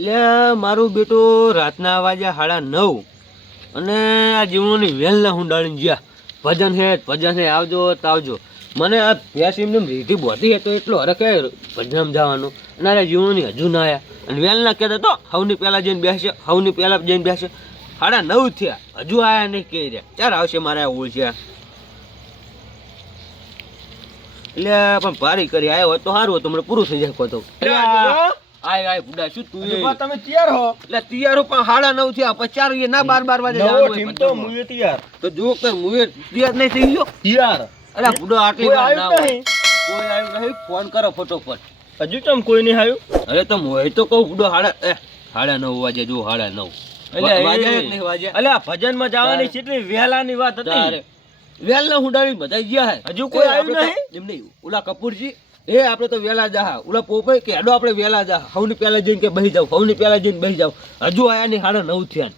એટલે મારું બેટું રાતના વાગ્યા સાડા નવ. અને આ જીવનની વેલના હુંડાળીને ગયા. ભજન હે ભજન હે, આવજો, તો આવજો. મને આ ભેંસ એમને રીઢી બોધી તો એટલો હરખ હે ભજનામ જવાનું અને આ જીવનની હજુ ના આયા. અને વહેલના કહેતા તો, હવની પહેલા જઈને બેસે, હવની પહેલા જઈને બેસે. સાડા નવ થયા. હજુ આવ્યા નહીં કહી રહ્યા. ચાર આવશે મારે છે એટલે પણ ભારી કરી આવ્યો હોય તો સારું હતું. મને પૂરું થઈ જાય કહો આય આય બુડા શું તું તમે તૈયાર હો. એટલે તૈયારો પણ સાડા નવ થયા. પછી ચાર ના બાર બાર વાગે નવો ટીમ તો મુએ તૈયાર. તો જુઓ કે મુએ તૈયાર નહીં થઈ ગયો? તૈયાર. અરે બુડો આટલી વાર ના હોય. કોઈ આવ્યું નહીં. ફોન કરો ફટોફટ. હજુ ચમ કોઈ નહીં આવ્યું? અરે તો મોય તો કહું બુડો સાડા એ નવ વાગે જો હાડા નવ. એટલે ભજન વાગ્યા જવાની કેટલી વહેલા ની વાત હતી? વેલ હું ડાળી બધા ગયા હજુ કોઈ આવ્યું નહીં? એમ નહીં. ઓલા કપૂરજી એ આપણે તો વેલા જા ઓલા પોપે કે હેડો આપણે વેલા જા હવની પહેલાં જઈને કે બહી જાવ હવની પહેલાં જઈને બહી જાવ હજુ આયા ની સાડા નવ થયા.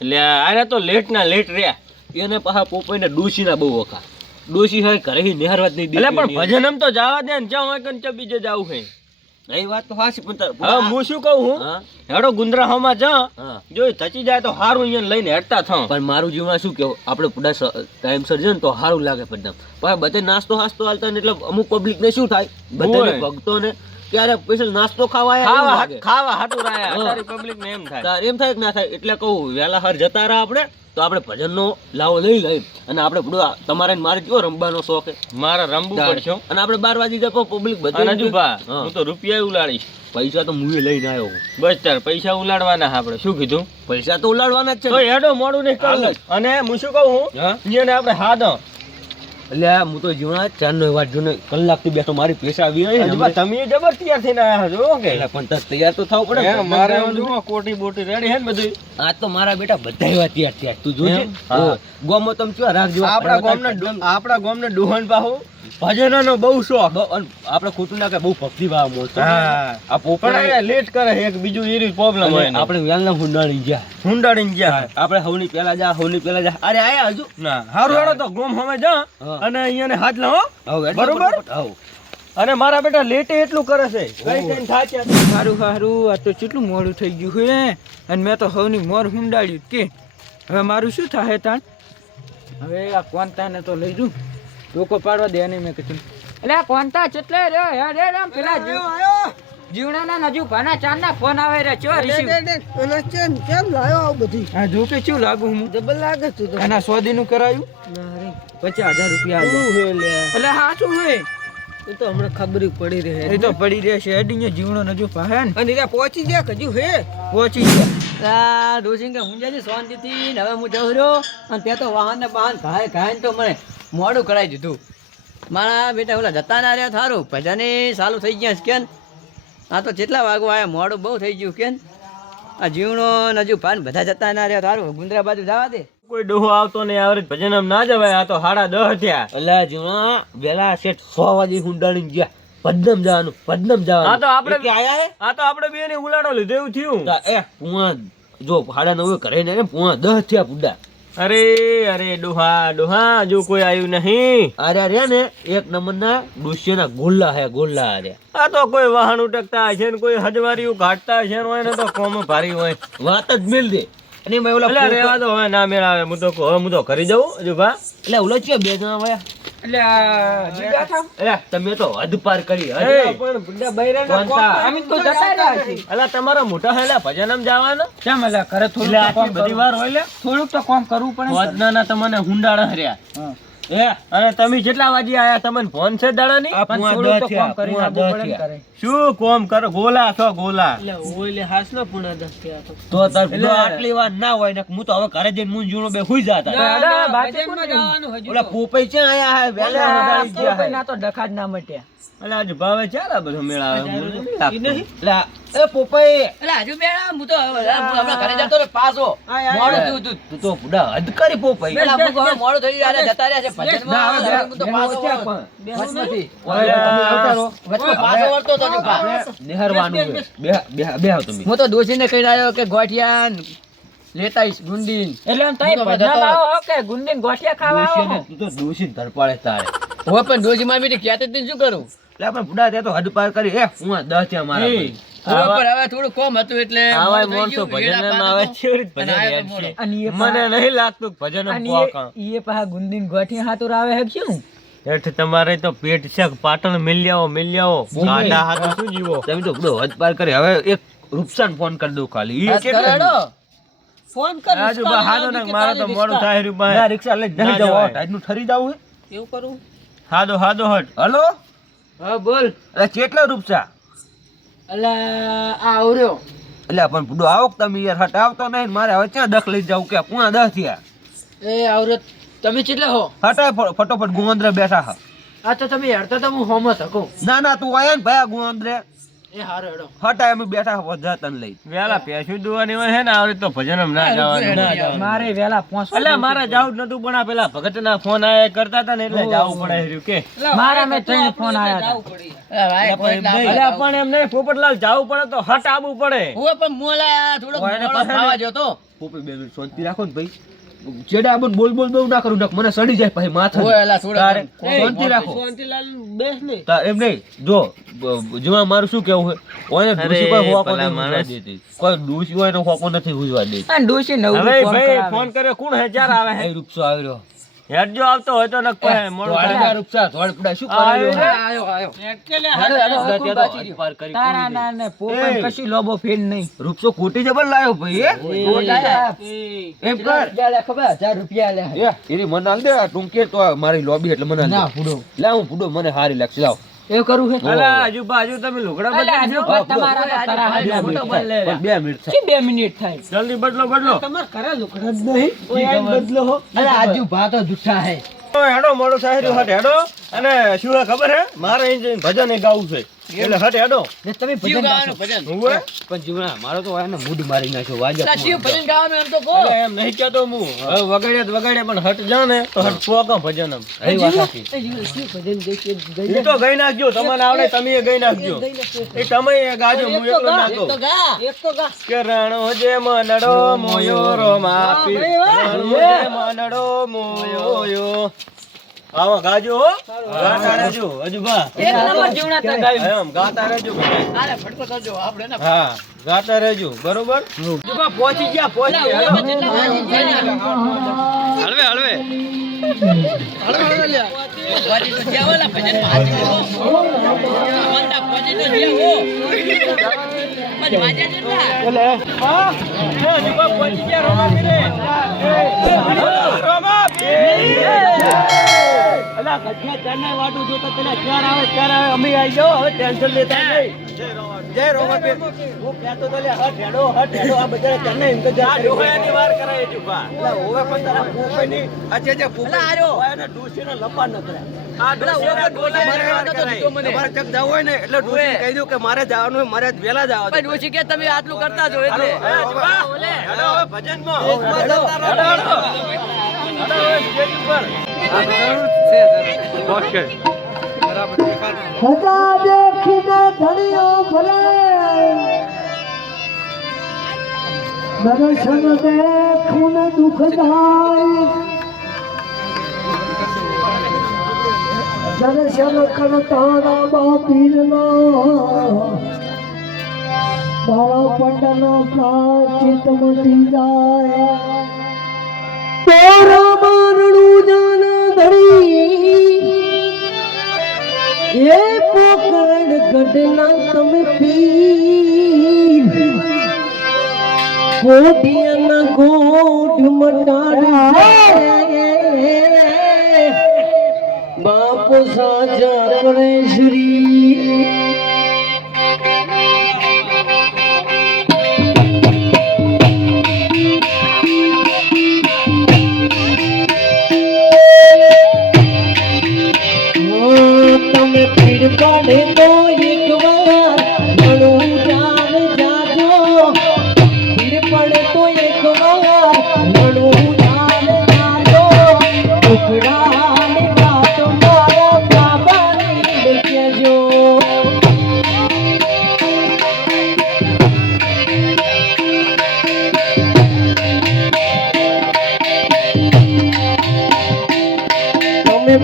એટલે આને તો લેટ ના લેટ રહ્યા. એને પાછા પોપાઈને ડોશીના બહુ વખા. ડોશી હોય ઘરે નિહારવા જ નહીં એટલે પણ ભજન આમ તો જવા દે ને જ્યાં હોય કે બીજે જવું છે એ વાત તો હાસી પણ હા હું શું કહું હું? હેડો ગુંદરાહોમાં જા. જો થચી જાય તો હારું અહીંયા લઈને હેડતા થાવ પણ મારું જીવન શું કેવું આપણે પૂરા ટાઈમસર ને તો સારું લાગે પણ બધે નાસ્તો હાસ્તો હાલતા ને એટલે અમુક પબ્લિક ને શું થાય? બધાને હોય. ને સ્પેશિયલ નાસ્તો ખાવા ખાવા. ખાવા હાટું રાયા. અત્યારે પબ્લિક ને એમ થાય. એમ થાય કે ના થાય એટલે કહું વહેલા હાર જતા રહ્યા આપણે તો આપણે ભજનનો લાવો લઈ લઈ અને આપણે બધું તમારે મારે કયો રમવાનો શોખ મારે રમવું પડશે અને આપણે બાર વાગી જતો પબ્લિક બધા હજુ ભા હું. તો રૂપિયા ઉલાડીશ. પૈસા તો મુએ લઈને આવ્યો બસ તાર પૈસા ઉલાડવાના આપણે. શું કીધું? પૈસા તો ઉલાડવાના જ છે. હેડો મોડું નહીં હાલ. અને હું શું કહું? હું. હા આપણે હાદો. એટલે હું તો જીવણા ચાર નો વાત જોને કલાકથી બેઠો મારી પૈસા આવી ભા તમે જબર તૈયાર થઈને આવ્યા છો કે? પણ તસ તૈયાર તો થવું પડે મારે જુઓ કોટી બોટી રેડી હે ને બધું. આ તો મારા બેટા બધા એવા તૈયાર થયા તું જોજે? ગોમો તમે ચો રાખજો આપણા ગામના આપણા ગામના ડોહન પાહુ. ભજનનો બહુ શોખ. આપણે ખોટું ના કે બહુ ભક્તિ ભાવ મોસ્ટ હા. આ પોપડા લેટ કરે એક બીજું એ પ્રોબ્લેમ હોય આપણે વેલના હુંડાણી ગયા. હુંડાડીને ગયા. આપણે હવની પેલા જા હવની પેલા જા. અરે આયા હજુ? ના હારું હેડો તો ગોમ હવે જા અને અહીંયા ને હાથ લાવો બરોબર? અને મારા બેટા લેટે એટલું કરે છે. કઈ કઈ થાય સારું સારું આ તો કેટલું મોડું થઈ ગયું હે? અને મેં તો હવની મોર હુંડાડ્યું કે. હવે મારું શું થાય તાણ? હવે આ કોનતાને તો લઈ જઉં. લોકો પાડવા દે નહીં મેં કીધું. એટલે આ કોનતા ચટલે રે રે રામ પેલા જીવ- જીવણાના નજુ ભાના ચાંદના ફોન આવે રે ચો રિસીવ હા જો કે શું લાગુ હું? ડબલ લાગે તું તો. એના સો દીનું કરાયું પચાસ હજાર રૂપિયા. એટલે હા શું હે? એ તો હમણાં ખબર પડી રહે એ તો પડી રહેશે અડીને જીવણો નજુ પાહે ને. અને ત્યાં પહોંચી ગયા હજુ હે? પહોંચી ગયા આ ડોસિંગ હું જજે શાંતિથી ને હવે હું જઉં રહ્યો. અને ત્યાં તો વાહન ને વાહન ઘાય ઘાય તો મને મોડું કરાવી દીધું. મારા બેટા ઓલા જતા ના રહ્યા થારું. ભજને સારું થઈ ગયા છે કેન? આ તો કેટલા વાગો આયા મોડું બહુ થઈ ગયું કેન? આ જીવણો નજુ હજુ ભાન બધા જતા ના રહ્યા થારું. ગુંદરા બાજુ જવા દે. કોઈ ડોહો આવતો નહીં આવરે ભજન આમ ના જવાય. આ તો હાડા દહ થયા. એટલે જીવણો વેલા શેઠ સો વાગે હુંડાણી ગયા. પદ્દમ જવાનું પદ્દમ જવાનું. આ તો આપણે- કે આયા હે? આ તો આપણે બે ને ઉલાડો લીધો એવું થયું. એ પુઆ જો હાડા નવે કરે ને પુઆ દહ થયા પુડા અરે અરે ડોહા ડોહા જો કોઈ આવ્યું નહીં. અરે અરે ને એક નંબર ના ડુસિયાના ગોલ્લા હે ગોલ્લા અરે. આ તો કોઈ વાહન ઉટકતા છે ને કોઈ હજવારીયું કાઢતા છે ને હોય ને તો કોમ ભારી હોય. વાત જ મિલ દે. અને મેં ઓલા રેવા દો હવે ના મેળ આવે. હું તો હવે હું તો કરી જવું હજુ ભા. એટલે ઓલો છે બે જણા વયા? તમે તો હદ પાર કરી હદ. પણ બુડા બૈરાના કોનતા? કોમ અમે તો જતા રહ્યા છીએ અલા તમારા મોટા હેલા ભજન આમ જવાનું કેમ એટલે કરે થોડું બધી વાર હોય લે થોડુંક તો કામ કરવું પડે ને. તમને હુંડાળા હર્યા હા. એ અને તમે જેટલા વાગે આયા તમને ફોન છે દાડાની? આ પણ પુઆ તો કામ કરીને આપવું પડે કરે. શું કોમ કરો? ગોલા છો ગોલા. તો. તાર એટલે- આટલી વાર ના હોય ને હું તો હવે ઘરે જઈને મું જૂનો બે હુઈ જાતા. દાદા, બાજે? ઓલા પોપઈ છે આયા હે વેલા આ ગયા હે. પોપઈના તો ડખા જ ના મટ્યા. એટલે આજ ભાવે ચાલે બધો મેળા આવે એટલે એ પોપાઈ એટલે હજુ બે હું તો હમણાં ઘરે જતો રહ્યો પાછો. મોડું થયું તું તું તો બુડા હદ કરી પોપાઈ. મોડું થઈ ગયું જતા રહ્યા છે ના, ભજનમાં. હું તો બે- બે તમે આવતા રહો. વચમાં પાછો વળતો તો ભા. બે બે બેહ- તમે. હું તો ડોશીને કહી રહ્યો કે ગોઠિયાન લેતાઈશ લેતા આવીશ ગુંડી ન. એટલે તઈ તો આવો હો કે ગુંડીને ગોઠિયા ખાવા આવો? તું તો દોશી ધરપાડે તારે. હવે પણ દોશી માં બી કહેતી હતી શું કરું? એટલે આપણે બુડા ત્યાં તો હદ પાર કરી. એ હું દસ ત્યાં મારા તમારે તો પેટ છે પાટણ મિલ્યાઓ મિલ્યાઓ. ગાડા હાથે શું જીવો? તમે તો બધો હદ પાર કરી. હવે એક રૂપસાન ફોન કરી દઉં ખાલી. ફોન કર હાલો ને મારે તો મોડું થાય ના રિક્ષા લઈ નહીં જાવ. ટાઈટનું ઠરી જાવું એવું કરું? હાદો હાદો હટ. હલો? હા બોલ. અરે કેટલા રૂપસા? આ આવર્યો એટલે પણ પૂડો આવો કે તમે યાર હટાવતો નહીં મારે હવે ક્યાં દખ લઈ જાવ કે? કુણા દસ થયા? એ આવર્યો તમે કેટલા હો? હટાય ફટોફટ ગુંદરે બેઠા હા. આ તો તમે હેડતા તો હું હોમત હકો. ના ના તું આયા ને ભાઈ હેડો હટાય અમે બેઠા વધા તને લઈ. વેલા પેશું દુવાની હોય ને આવડી તો ભજન ના જવાનું મારે વેલા પહોંચવું એટલે મારે જાવું જ નતું પણ આ પેલા ભગત ના ફોન આયા કરતા હતા ને એટલે જાવું પડે રહ્યું કે. મારા મેં ત્રણ ફોન આયા એટલે પણ એમ નહીં. પોપટલાલ જાવું પડે તો હટ આવવું પડે. હું પણ મોલા થોડોક ઓય એને મોડો પાછા ખાવા જોતો પોપી બે શાંતિ રાખો ને ભાઈ. ચેડા બોલ બોલ બોલ બોલ ના કરું નક મને સડી જાય પછી માથા. ઓય એલા તારે શાંતિ રાખો. શાંતિલાલ બેસ ને. તા એમ નહીં જો બ- મારું શું કેવું છે. ઓને ડૂસી ભલા નહીં હુજવા માણસ. દેતી. કોઈ ડૂસી હોય ને હોકો નથી હુજવા દે આ ડોશી નવું હવે ફોન ભાઈ કરાવે. ફોન કર્યો કોણ હે ચાર આવે હે? રૂપસો આવ્યો. હેડ જો આવતો હોય તો નક મોડું થાય. રૂપસા ધોળકડા શું આવ્યો આયો આયો એકલે હેડો, કોણ બાકી પાર કરી તારા ના ને પોપન કશી લોબો ફેલ નહીં. રૂપસો કૂટી જબર લાયો ભાઈ હે? એમ કર. હજાર રૂપિયા લે. એ એરી મને આલ દે આ ટૂંકે તો મારી લોબી એટલે મને ના ફૂડો. લા હું ફૂડો મને હારી લાગશે લાવ એવું કરું છે અલા, આજુ બાજુ તમે લુગડા અલા, બદલી તમારા બે મિનિટ ફોટો થાય. બદલે પણ બે મિનિટ થાય. શું મિનિટ થાય? જલ્દી બદલો બદલો. તમાર કરે લુગડા જ નહીં? બદલો હો? અરે આજુ ભાતો જુઠ્ઠા હે. તો હેડો મોડો સાહેબ રહ્યું હેડો. અને શું ખબર હે? મારે ભજન એ ગાવું છે. એટલે હટ હેડો. તમે ભજન ગાવાનું ભજન. હું પણ જીવણા મારો તો એને મૂડ મારી નાખ્યો વાજા અલા, ભજન ગાવાનું એમ તો કહો. એમ નહીં કહેતો હું. હવે વગાડ્યા વગાડ્યા પણ હટ જા ને તો હટ પોકા ભજન એમ. એ વાત સાચી. ભજન ગઈ તો ગઈ નાખજો તમને આવડે તમે ગઈ નાખજો. એ તમે ગાજો હું એકલો ના તો ગા. એક તો ગા. કે રણો જે મનડો મોયો રો માપી. રણો જે મનડો મોયો. આવો ગાજો હો ગાતા રહેજો હજુ બા એક નંબર જીવણા તા ગાયું. એમ ગાતા રહેજો. અરે ફટકો કરજો આપણે ને હા ગાતા રહેજો બરોબર જુબા પહોંચી ગયા પહોંચી ગયા હળવે હળવે રોમા વાટું જોતા પેલા આવે આવે અમે આવી જાઓ હવે ટેન્શન લેતા નહીં. જય રોમા હું કહેતો તો લે હટ હેડો હટ હેડો આ બધા ચારને ઇંતજાર કરી વાર કરાય જુબા અલા, હોવે પણ તારા ફૂફાની આ જે જે ફૂફા અલા, આર્યો. હોયને ડોશીને લપા ન કરાય. આ પેલા ડોશીને ઓવે ડોલાને વાર નતો કરાય. દીધો મને. તમારે ચક જવું હોય ને એટલે ડોશીને કહી દઉં કે મારે જવાનું મારે વેલા જવા કે તમે આટલું કરતા જો એટલે. ભજન જુબા, ઓકે હતા દેખીને ધણીઓ ભરે દર્શન દેખું ને દુઃખ જાય દર્શન કરતા રામા પીરના મારા પંડનો પ્રાચિત મટી જાય પોકરણ તમે પીર. કોટિયાના ગોઠ મટાડે બાપ સાજા કરે શ્રી.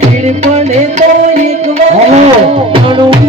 ભીડ પડે તો એક વાર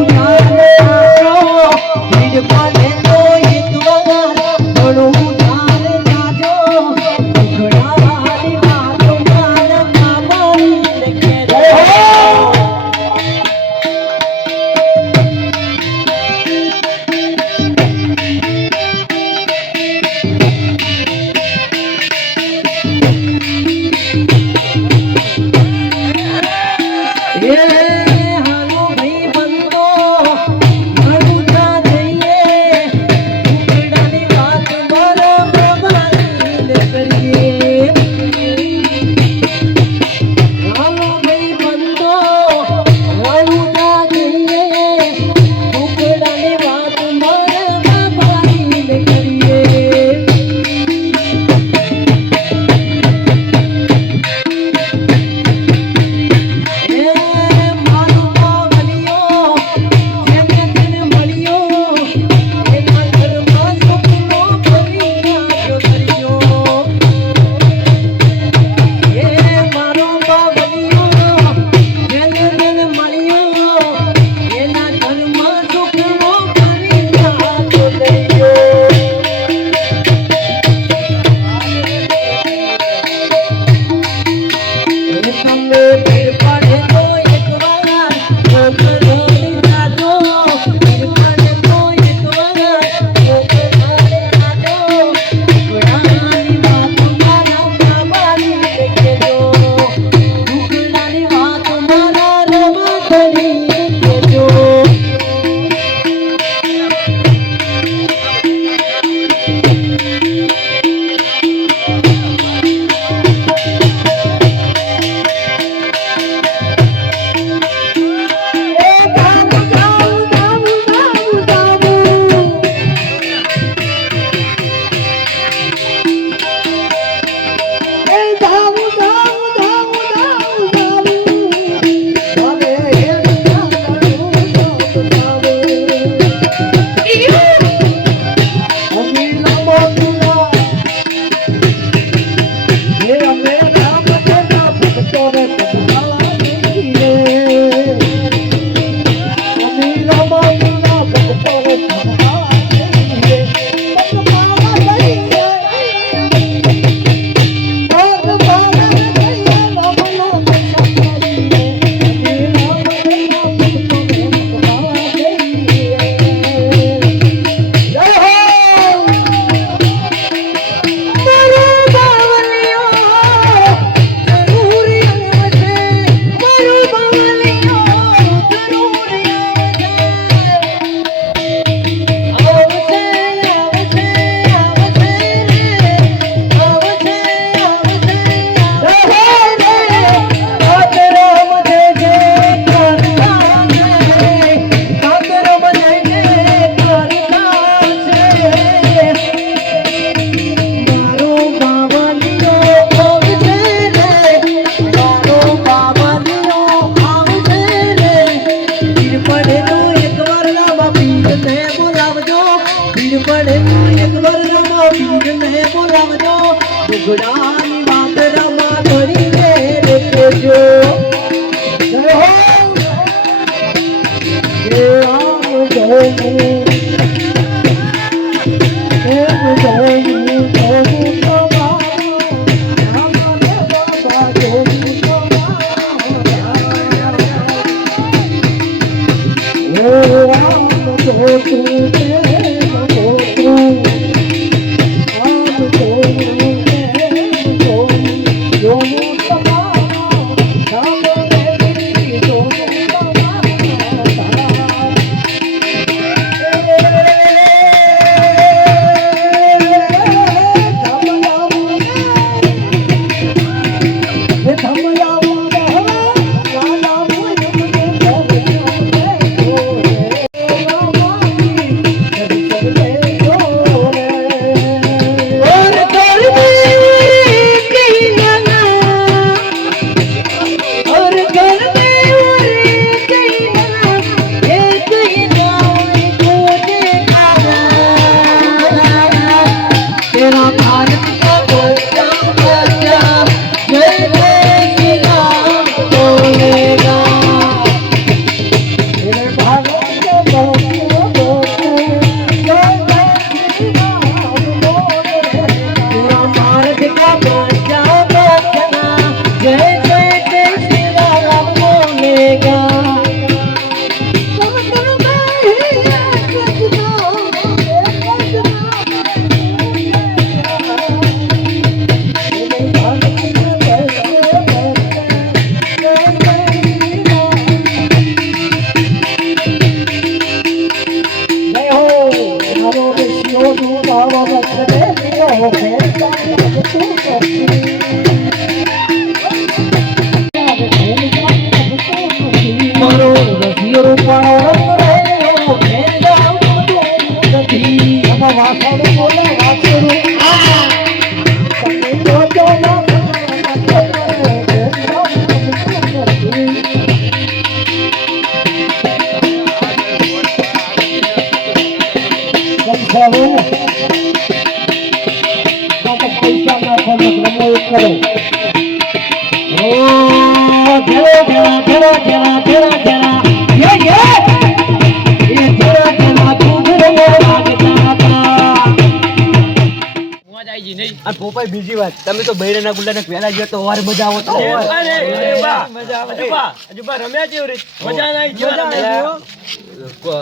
તમે તો બૈરાના ગુલ્લાને પહેલા ગયો તો વાર મજા આવો. તો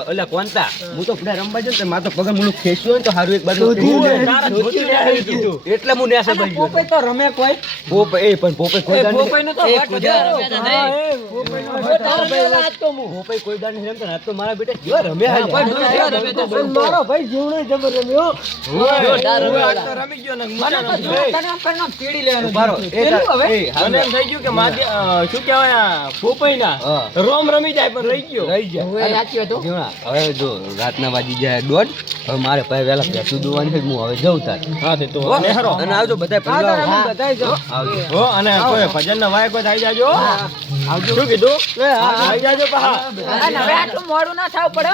ઓલા કોનતા? હું તો પેલા રમવા જો માર તો પગર મુલું ખેસ્યો ને તો હારું એક બાજુ એટલે હું નેસે બની ગયો. પોપઈ તો રમે કોઈ. પોપે એ પણ પોપે કોઈ દાન પોપે નો તો વટ. પોપે કોઈ દાન નહીં રમતો આજ તો મારા બેટા કેવા રમે હા પણ રમે તો મારો ભાઈ જીવનો જબર રમ્યો. રમી. ગયો ને મને પીડી લેવાનું બારો એ હવે. થઈ ગયું કે માધ્ય શું કહેવાય આ પોપઈના રોમ રમી જાય પણ રહી ગયો. રહી ગયા. હવે જો રાતના જાય દોઢ હવે મારે પાસે વહેલા ભેંસું દોવાની છે હું હવે જઉં તાર. હા તે તો અને આવજો બધા. આવજો. હો અને કોઈ ભજન ના વાય આવી જાજો. આવજો શું કીધું? આવી જાજો પા હવે આટલું મોડું ના થાવ પડે